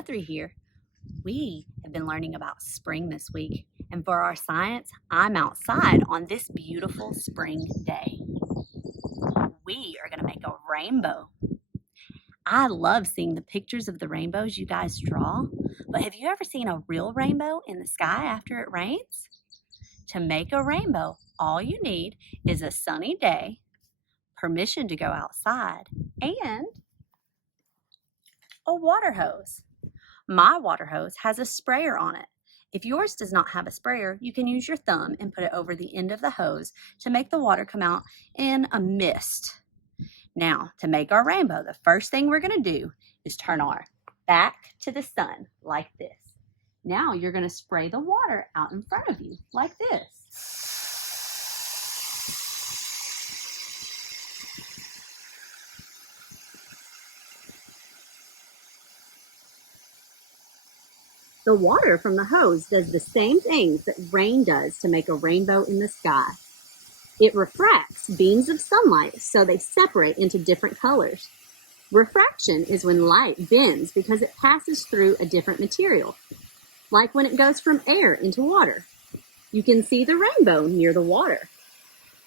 Guthrie here. We have been learning about spring this week, and for our science, I'm outside on this beautiful spring day. We are going to make a rainbow. I love seeing the pictures of the rainbows you guys draw, but have you ever seen a real rainbow in the sky after it rains? To make a rainbow, all you need is a sunny day, permission to go outside, and a water hose. My water hose has a sprayer on it. If yours does not have a sprayer, you can use your thumb and put it over the end of the hose to make the water come out in a mist. Now, to make our rainbow, the first thing we're going to do is turn our back to the sun like this. Now you're going to spray the water out in front of you like this. The water from the hose does the same things that rain does to make a rainbow in the sky. It refracts beams of sunlight so they separate into different colors. Refraction is when light bends because it passes through a different material, like when it goes from air into water. You can see the rainbow near the water.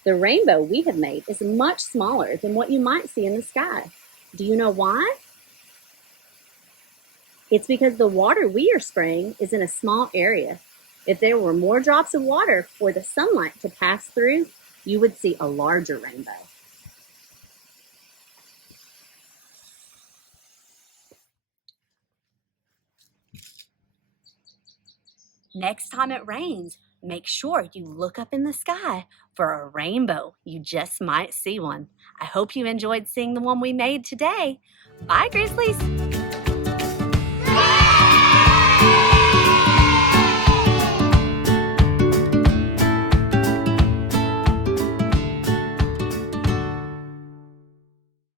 The rainbow we have made is much smaller than what you might see in the sky. Do you know why? It's because the water we are spraying is in a small area. If there were more drops of water for the sunlight to pass through, you would see a larger rainbow. Next time it rains, make sure you look up in the sky for a rainbow. You just might see one. I hope you enjoyed seeing the one we made today. Bye, Grizzlies!